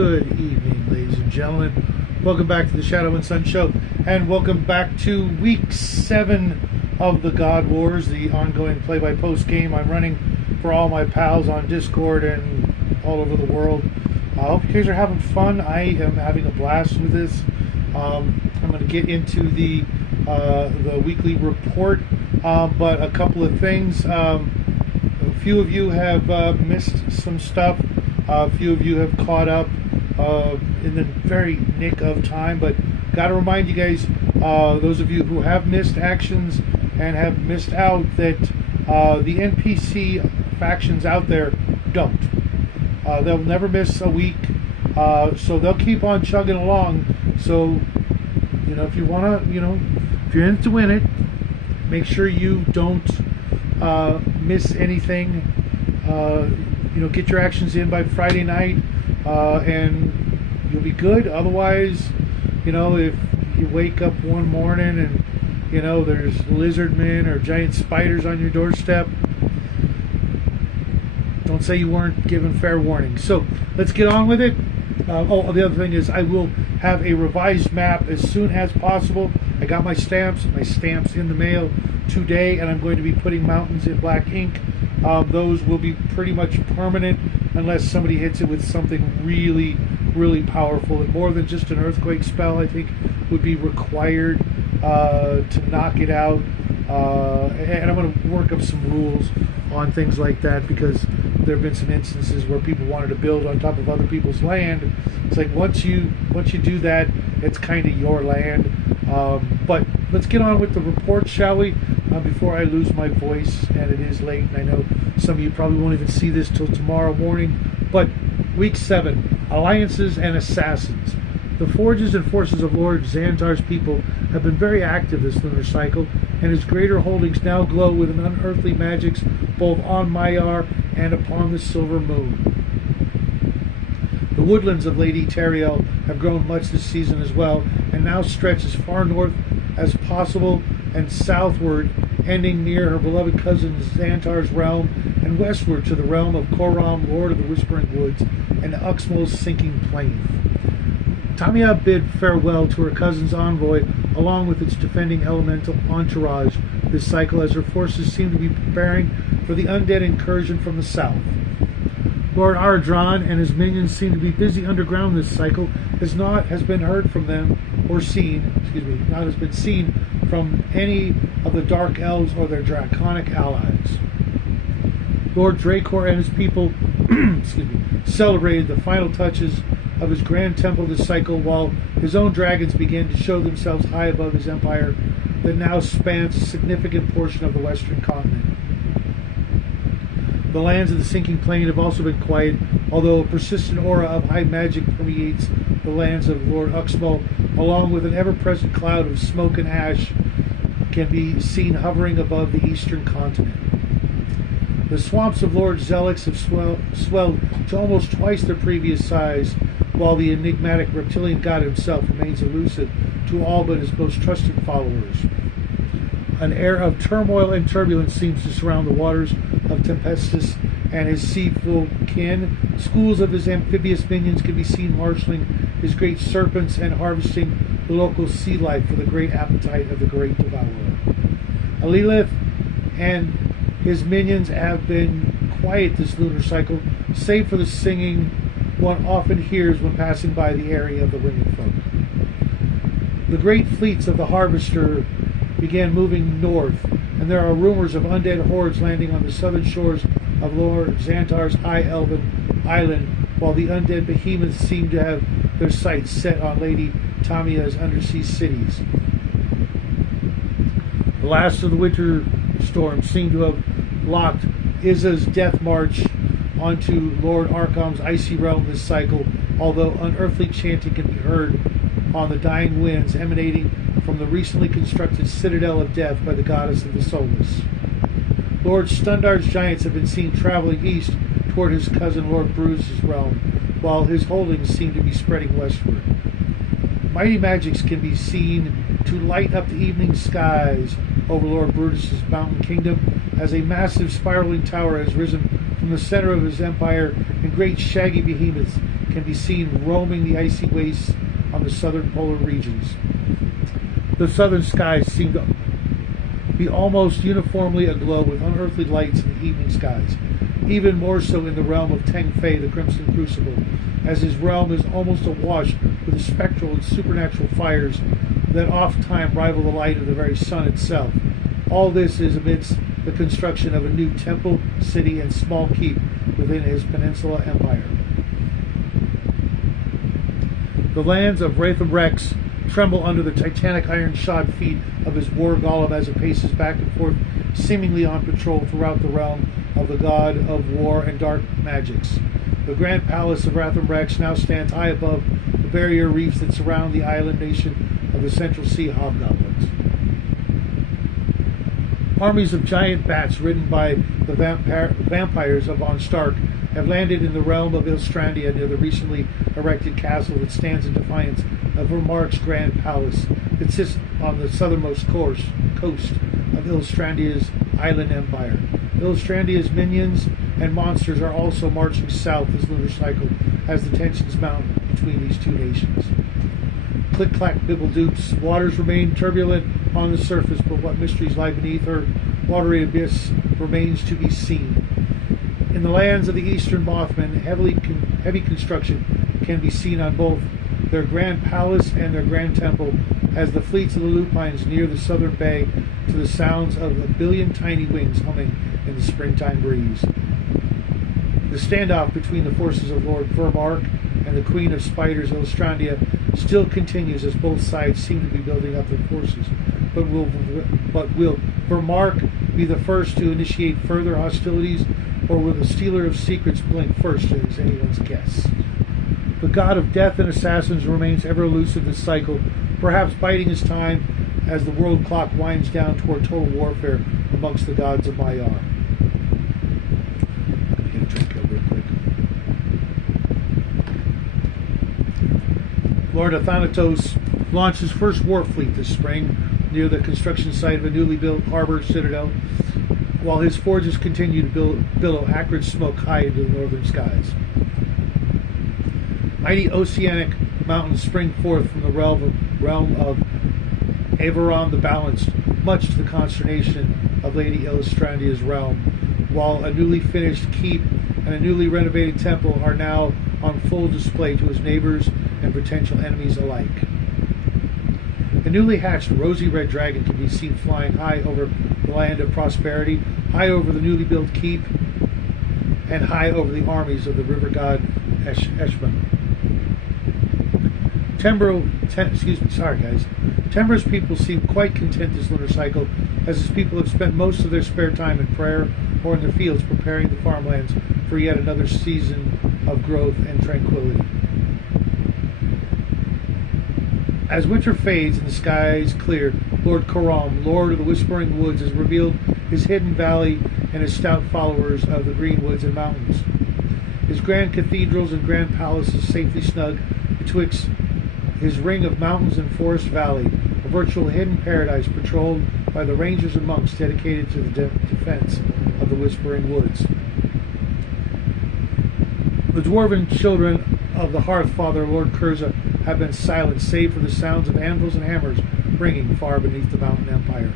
Good evening, ladies and gentlemen. Welcome back to the Shadow and Sun Show, and welcome back to Week 7 of the God Wars, the ongoing play-by-post game I'm running for all my pals on Discord and all over the world. I hope you guys are having fun. I am having a blast with this. I'm going to get into the weekly report, but a couple of things. A few of you have missed some stuff. A few of you have caught up in the very nick of time, but got to remind you guys, those of you who have missed actions and have missed out, that the NPC factions out there don't. They'll never miss a week, so they'll keep on chugging along. So, if you want to, if you're in it to win it, make sure you don't miss anything. Get your actions in by Friday night, and you'll be good. Otherwise, if you wake up one morning and, there's lizard men or giant spiders on your doorstep, don't say you weren't given fair warning. So let's get on with it. The other thing is, I will have a revised map as soon as possible. I got my stamps in the mail today, and I'm going to be putting mountains in black ink. Those will be pretty much permanent unless somebody hits it with something really, really powerful. And more than just an earthquake spell, I think, would be required to knock it out. And I'm going to work up some rules on things like that, because there have been some instances where people wanted to build on top of other people's land. It's like once you do that, it's kind of your land. But let's get on with the report, shall we? Before I lose my voice, and it is late, and I know some of you probably won't even see this till tomorrow morning. But Week 7, Alliances and Assassins. The forges and forces of Lord Xantar's people have been very active this lunar cycle, and his greater holdings now glow with an unearthly magics both on Myar and upon the silver moon. The woodlands of Lady Teriel have grown much this season as well, and now stretch as far north as possible and southward, ending near her beloved cousin Xantar's realm, and westward to the realm of Koram, Lord of the Whispering Woods, and Uxmal's sinking plain. Tamia bid farewell to her cousin's envoy, along with its defending elemental entourage this cycle, as her forces seem to be preparing for the undead incursion from the south. Lord Ardron and his minions seem to be busy underground this cycle, as not has been heard from them or seen, not has been seen from any of the Dark Elves or their draconic allies. Lord Dracor and his people celebrated the final touches of his grand temple this cycle, while his own dragons began to show themselves high above his empire that now spans a significant portion of the western continent. The lands of the sinking plain have also been quiet, although a persistent aura of high magic permeates the lands of Lord Uxmal, along with an ever-present cloud of smoke and ash can be seen hovering above the eastern continent. The swamps of Lord Zelix have swelled to almost twice their previous size, while the enigmatic reptilian god himself remains elusive to all but his most trusted followers. An air of turmoil and turbulence seems to surround the waters of Tempestus and his seafull kin. Schools of his amphibious minions can be seen marshalling his great serpents and harvesting the local sea life for the great appetite of the great devourer. Alilith and his minions have been quiet this lunar cycle, save for the singing one often hears when passing by the area of the Winged Folk. The great fleets of the Harvester began moving north, and there are rumors of undead hordes landing on the southern shores of Lord Xantar's High Elven Island, while the undead behemoths seem to have their sights set on Lady Tamia's undersea cities. The last of the winter storms seem to have locked Izza's death march onto Lord Arkham's icy realm this cycle, although unearthly chanting can be heard on the dying winds emanating from the recently constructed Citadel of Death by the goddess of the Soulless. Lord Stundar's giants have been seen traveling east toward his cousin Lord Bruce's realm, while his holdings seem to be spreading westward. Mighty magics can be seen to light up the evening skies over Lord Brutus's mountain kingdom, as a massive spiraling tower has risen from the center of his empire, and great shaggy behemoths can be seen roaming the icy wastes on the southern polar regions. The southern skies seem to be almost uniformly aglow with unearthly lights in the evening skies, even more so in the realm of Teng Fei, the Crimson Crucible, as his realm is almost awash with the spectral and supernatural fires that oft-time rival the light of the very sun itself. All this is amidst the construction of a new temple, city, and small keep within his peninsula empire. The lands of Ratham Rex tremble under the titanic iron-shod feet of his war golem as it paces back and forth, seemingly on patrol throughout the realm of the god of war and dark magics. The grand palace of Ratham Rex now stands high above the barrier reefs that surround the island nation of the Central Sea hobgoblins. Armies of giant bats ridden by the vampires of Von Stark have landed in the realm of Ilstrandia near the recently erected castle that stands in defiance of Vermark's grand palace that sits on the southernmost coast of Ilstrandia's island empire. Ilstrandia's minions and monsters are also marching south this lunar cycle as the tensions mount between these two nations. Click-clack bibble-doops, waters remain turbulent on the surface, but what mysteries lie beneath her watery abyss remains to be seen. In the lands of the Eastern Mothmen, heavy construction can be seen on both their grand palace and their grand temple as the fleets of the lupines near the southern bay to the sounds of a billion tiny wings humming in the springtime breeze. The standoff between the forces of Lord Vermark and the Queen of Spiders, Ilstrandia, still continues as both sides seem to be building up their forces. But will Vermark be the first to initiate further hostilities, or will the Stealer of Secrets blink first, is anyone's guess? The god of death and assassins remains ever elusive this cycle, perhaps biding his time as the world clock winds down toward total warfare amongst the gods of Myar. Get a drink here real quick. Lord Athanatos launched his first war fleet this spring near the construction site of a newly built harbor citadel, while his forges continue to billow acrid smoke high into the northern skies. Mighty oceanic mountains spring forth from the realm of Averon the Balanced, much to the consternation of Lady Illustrandia's realm, while a newly finished keep and a newly renovated temple are now on full display to his neighbors and potential enemies alike. A newly hatched rosy red dragon can be seen flying high over the land of prosperity, high over the newly built keep, and high over the armies of the river god Eshban. Tembra's people seem quite content this lunar cycle, as his people have spent most of their spare time in prayer or in the fields preparing the farmlands for yet another season of growth and tranquility. As winter fades and the skies clear, Lord Karam, Lord of the Whispering Woods, has revealed his hidden valley and his stout followers of the green woods and mountains. His grand cathedrals and grand palaces safely snug betwixt his ring of mountains and forest valley, a virtual hidden paradise patrolled by the rangers and monks dedicated to the defense of the Whispering Woods. The dwarven children of the Hearth Father, Lord Kurza, have been silent save for the sounds of anvils and hammers ringing far beneath the mountain empire.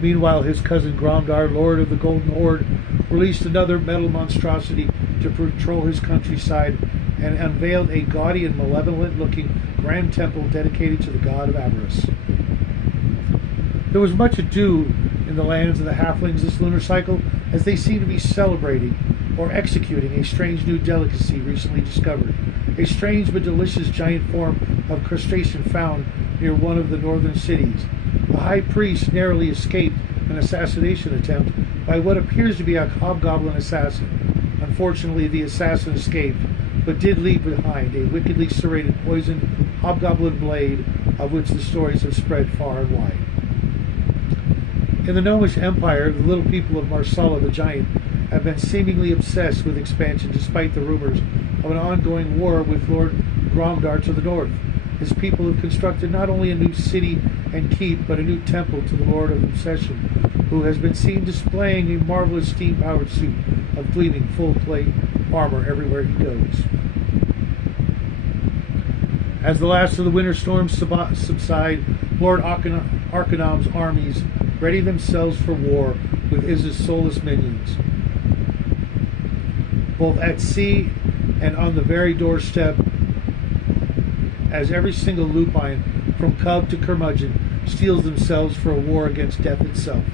Meanwhile, his cousin Gromdar, Lord of the Golden Horde, released another metal monstrosity to patrol his countryside and unveiled a gaudy and malevolent-looking grand temple dedicated to the god of avarice. There was much ado in the lands of the halflings this lunar cycle, as they seem to be celebrating or executing a strange new delicacy recently discovered, a strange but delicious giant form of crustacean found near one of the northern cities. The high priest narrowly escaped an assassination attempt by what appears to be a hobgoblin assassin. Unfortunately, the assassin escaped, but did leave behind a wickedly serrated poisoned hobgoblin blade, of which the stories have spread far and wide. In the Gnomish Empire, the little people of Marsala the Giant have been seemingly obsessed with expansion despite the rumors of an ongoing war with Lord Gromdar to the north. His people have constructed not only a new city and keep, but a new temple to the Lord of Obsession, who has been seen displaying a marvelous steam-powered suit of gleaming full-plate armor everywhere he goes. As the last of the winter storms subside, Lord Arcanum's armies ready themselves for war with Iz's soulless minions. Both at sea and on the very doorstep, as every single lupine, from cub to curmudgeon, steels themselves for a war against death itself.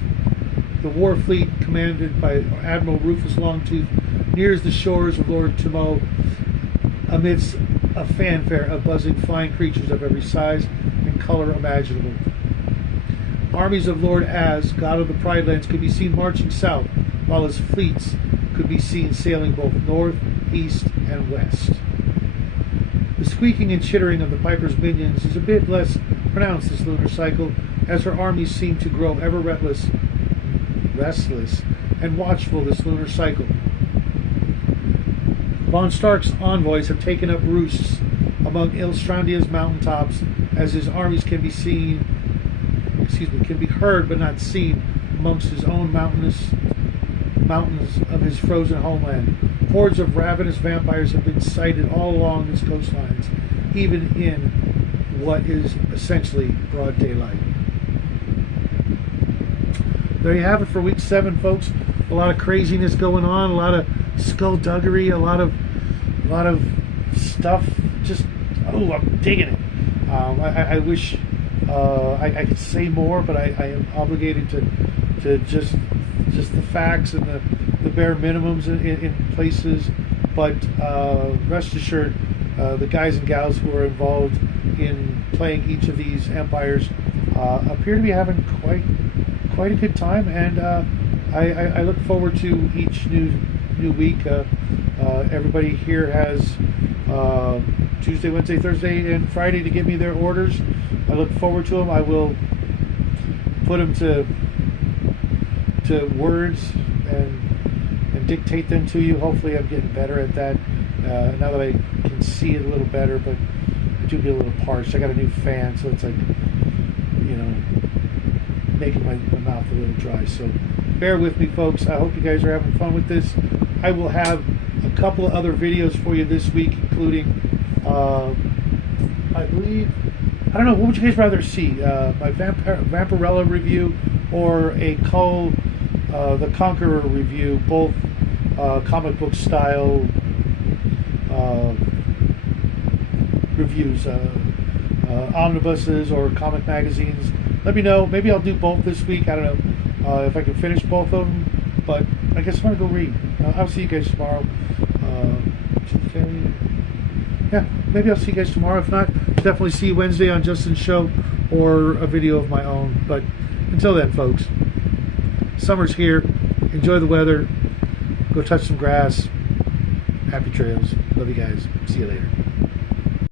The war fleet, commanded by Admiral Rufus Longtooth, nears the shores of Lord Timo amidst a fanfare of buzzing flying creatures of every size and color imaginable. Armies of Lord Az, god of the Pride Lands, could be seen marching south, while his fleets could be seen sailing both north, east, and west. The squeaking and chittering of the Piper's minions is a bit less pronounced this lunar cycle, as her armies seem to grow ever restless and watchful this lunar cycle. Von Stark's envoys have taken up roosts among Ilstrandia's mountaintops, as his armies can be heard but not seen amongst his own mountains of his frozen homeland. Hordes of ravenous vampires have been sighted all along its coastlines, even in what is essentially broad daylight. There you have it for week 7, folks. A lot of craziness going on, a lot of skullduggery, a lot of stuff. Just, oh, I'm digging it. I wish I could say more, but I am obligated to just the facts and the bare minimums in places. But rest assured, the guys and gals who are involved in playing each of these empires appear to be having quite a good time, and I look forward to each new week. Everybody here has Tuesday, Wednesday, Thursday, and Friday to give me their orders. I look forward to them. I will put them to words and dictate them to you. Hopefully I'm getting better at that now that I can see it a little better, but I do get a little parched. I got a new fan, so it's like, making my mouth a little dry. So bear with me, folks. I hope you guys are having fun with this. I will have a couple of other videos for you this week, including I believe, I don't know, what would you guys rather see? My Vampirella review or a Cull the Conqueror review, both comic book style reviews, omnibuses or comic magazines. Let me know. Maybe I'll do both this week. I don't know if I can finish both of them, but I guess I'm going to go read. I'll see you guys tomorrow. Tuesday. Yeah, maybe I'll see you guys tomorrow. If not, definitely see you Wednesday on Justin's show or a video of my own. But until then, folks, summer's here. Enjoy the weather. Go touch some grass. Happy trails. Love you guys. See you later.